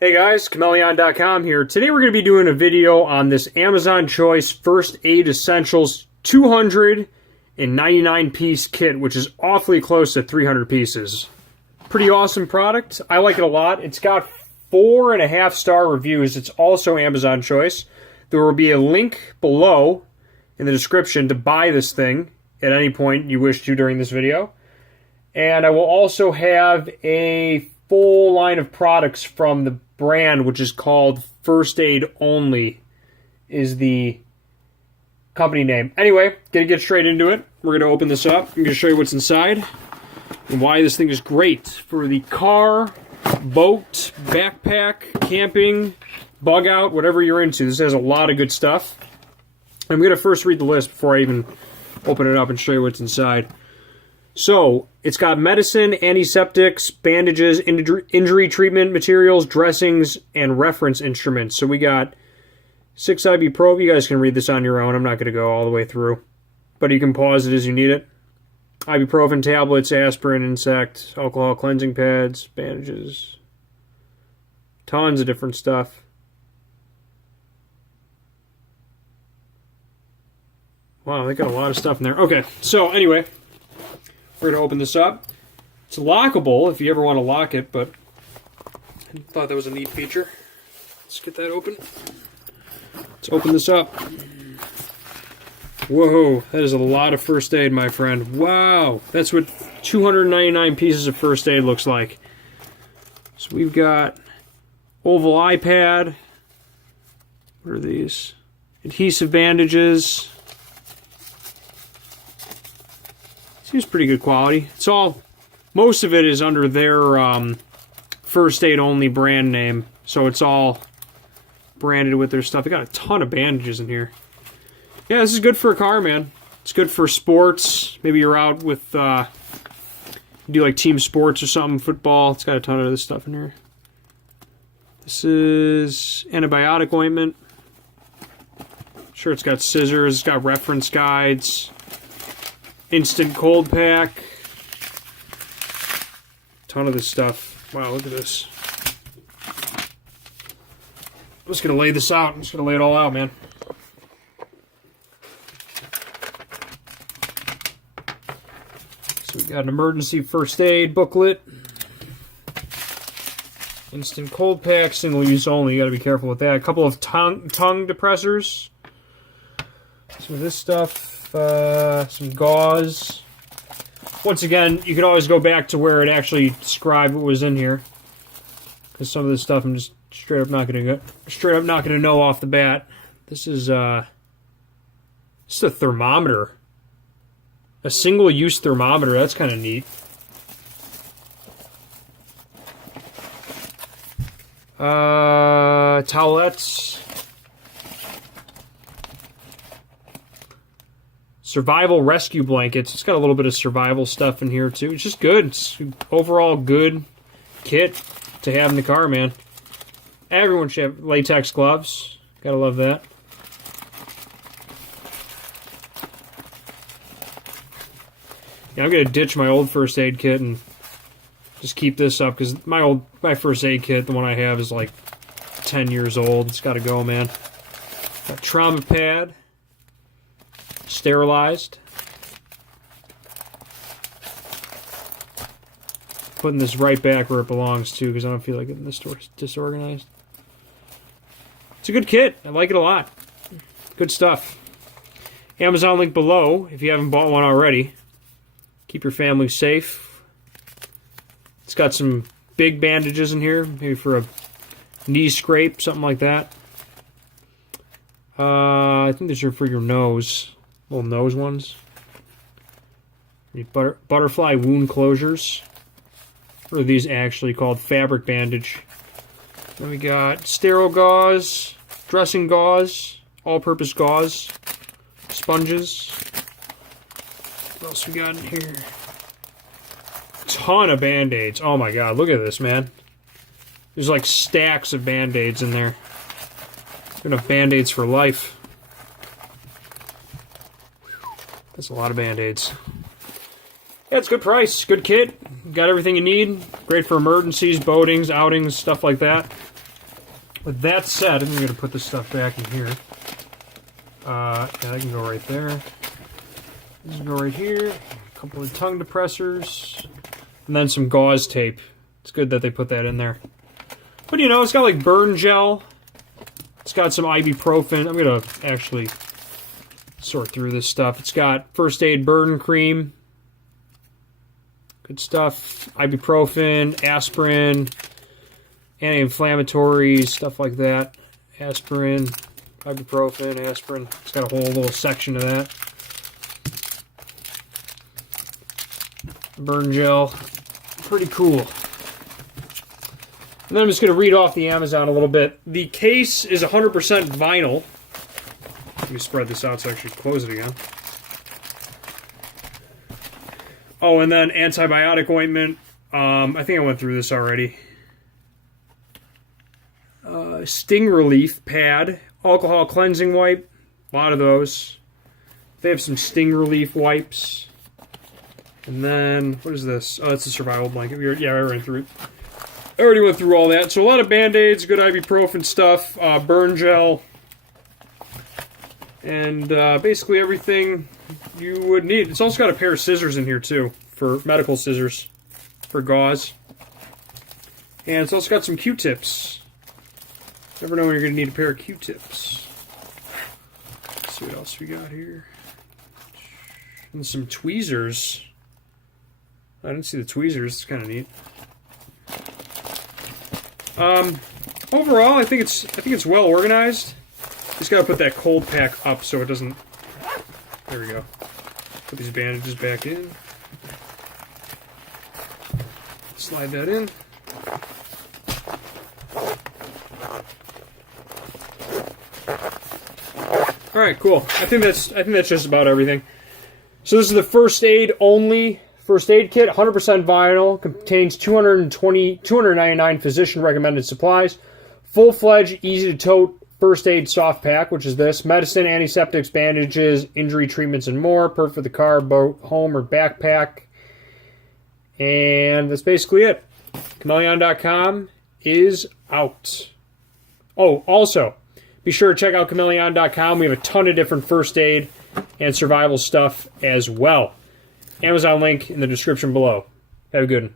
Hey guys, Chmelaeon.com here. Today we're going to be doing a video on this Amazon Choice First Aid Essentials 299 piece kit, which is awfully close to 300 pieces. Pretty awesome product. I like it a lot. It's got 4.5-star reviews. It's also Amazon Choice. There will be a link below in the description to buy this thing at any point you wish to during this video. And I will also have a full line of products from the brand, which is called First Aid Only, is the company name. Anyway, gonna get straight into it. We're gonna open this up. I'm gonna show you what's inside and why this thing is great for the car, boat, backpack, camping, bug out, whatever you're into. This has a lot of good stuff. I'm gonna first read the list before I even open it up and show you what's inside. So, it's got medicine, antiseptics, bandages, injury treatment materials, dressings, and reference instruments. So we got 6 ibuprofen. You guys can read this on your own. I'm not going to go all the way through. But you can pause it as you need it. Ibuprofen tablets, aspirin, insect, alcohol cleansing pads, bandages. Tons of different stuff. Wow, they got a lot of stuff in there. Okay, so anyway, we're going to open this up. It's lockable if you ever want to lock it, but I thought that was a neat feature. Let's get that open. Let's open this up. Whoa, that is a lot of first aid, my friend. Wow, that's what 299 pieces of first aid looks like. So we've got oval iPad. What are these? Adhesive bandages. Seems pretty good quality. It's all, most of it is under their First Aid Only brand name, so it's all branded with their stuff. They got a ton of bandages in here. Yeah, this is good for a car, man. It's good for sports. Maybe you're out with, do like team sports or something, football. It's got a ton of this stuff in here. This is antibiotic ointment. Sure, it's got scissors. It's got reference guides. Instant cold pack. Ton of this stuff. Wow, look at this. I'm just going to lay this out. I'm just going to lay it all out, man. So we got an emergency first aid booklet. Instant cold pack, single use only. You got to be careful with that. A couple of tongue depressors. Some of this stuff. Some gauze. Once again, you could always go back to where it actually described what was in here, because some of this stuff I'm just straight up not gonna know off the bat. This is a thermometer, a single-use thermometer. That's kind of neat. Towelettes. Survival rescue blankets. It's got a little bit of survival stuff in here too. It's just good. It's overall good kit to have in the car, man. Everyone should have latex gloves. Gotta love that. Yeah, I'm gonna ditch my old first aid kit and just keep this up, because my first aid kit, the one I have, is like 10 years old. It's gotta go, man. Got trauma pad. Sterilized. Putting this right back where it belongs too, because I don't feel like getting this disorganized. It's a good kit. I like it a lot. Good stuff. Amazon link below if you haven't bought one already. Keep your family safe. It's got some big bandages in here, maybe for a knee scrape, something like that. I think these are for your nose. Little nose ones. Butterfly wound closures. What are these actually called? Fabric bandage. Then we got sterile gauze, dressing gauze, all-purpose gauze, sponges. What else we got in here? Ton of band-aids. Oh my god, look at this, man. There's like stacks of band-aids in there. Enough band-aids for life. That's a lot of band-aids. Yeah, it's a good price, good kit. Got everything you need. Great for emergencies, boatings, outings, stuff like that. With that said, I'm going to put this stuff back in here. Yeah, that can go right there. This can go right here. A couple of tongue depressors. And then some gauze tape. It's good that they put that in there. But you know, it's got like burn gel. It's got some ibuprofen. I'm going to actually sort through this stuff. It's got first aid burn cream. Good stuff. Ibuprofen, aspirin, anti-inflammatories, stuff like that. Aspirin, ibuprofen, aspirin. It's got a whole little section of that. Burn gel. Pretty cool. And then I'm just going to read off the Amazon a little bit. The case is 100% vinyl. Let me spread this out so I actually close it again. Oh, and then antibiotic ointment. I think I went through this already. Sting relief pad. Alcohol cleansing wipe. A lot of those. They have some sting relief wipes. And then, what is this? Oh, it's a survival blanket. Yeah, I ran through it. I already went through all that. So a lot of Band-Aids, good ibuprofen stuff, burn gel, and basically everything you would need. It's also got a pair of scissors in here, too, for medical scissors, for gauze. And it's also got some Q-tips. Never know when you're going to need a pair of Q-tips. Let's see what else we got here. And some tweezers. I didn't see the tweezers. It's kind of neat. Overall, I think it's well organized. Just gotta put that cold pack up so it doesn't. There we go. Put these bandages back in. Slide that in. All right, cool. I think that's just about everything. So this is the first aid only. First aid kit, 100% vinyl, contains 299 physician-recommended supplies. Full-fledged, easy-to-tote first aid soft pack, which is this. Medicine, antiseptics, bandages, injury treatments, and more. Perfect for the car, boat, home, or backpack. And that's basically it. Chmelaeon.com is out. Oh, also, be sure to check out Chmelaeon.com. We have a ton of different first aid and survival stuff as well. Amazon link in the description below. Have a good one.